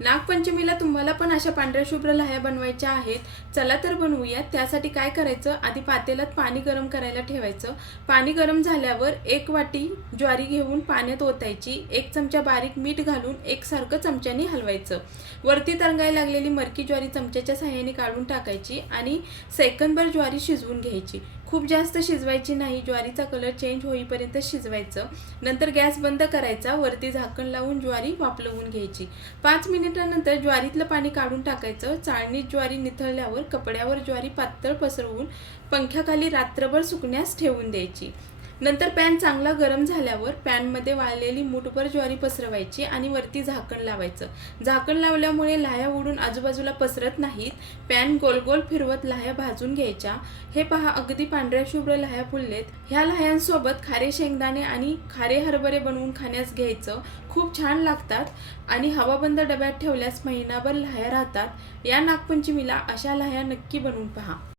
नागपंचमीला तुम्हाला पण अशा पांढऱ्या शुभ्र लाह्या बनवायच्या आहेत. चला तर बनवूया त्यासाठी काय करायचं? आधी पातेल्यात पाणी गरम करायला ठेवायचं. पाणी गरम झाल्यावर एक वाटी ज्वारी घेऊन पाण्यात ओतायची. एक चमचा बारीक मीठ घालून एकसारखं चमच्याने हलवायचं. वरती तरंगायला लागलेली मरकी ज्वारी चमच्याच्या साह्याने काढून टाकायची आणि सेकंदभर ज्वारी शिजवून घ्यायची. खूप जास्त शिजवायची नाही ज्वारीचा कलर चेंज होईपर्यंत शिजवायचं. नंतर गॅस बंद करायचा वरती झाकण लावून ज्वारी वापलवून घ्यायची. पाच मिनिटानंतर ज्वारीतलं पाणी काढून टाकायचं. चाळणीत ज्वारी निथळल्यावर कपड्यावर ज्वारी पातळ पसरवून पंख्याखाली रात्रभर सुकण्यास ठेवून द्यायची. नंतर पॅन चांगला गरम झाल्यावर पॅनमध्ये वाळलेली मुठभर ज्वारी पसरवायची आणि वरती झाकण लावायचं. झाकण लावल्यामुळे लाह्या उडून आजूबाजूला पसरत नाहीत. पॅन गोल गोल फिरवत लाह्या भाजून घ्यायच्या. हे पहा अगदी पांढऱ्या शुभ्र लाह्या फुललेत. ह्या लाह्यांसोबत खारे शेंगदाणे आणि खारे हरभरे बनवून खाण्यास घ्यायचं. खूप छान लागतात आणि हवाबंद डब्यात ठेवल्यास महिनाभर लाह्या राहतात. या नागपंचमीला अशा लाह्या नक्की बनवून पहा.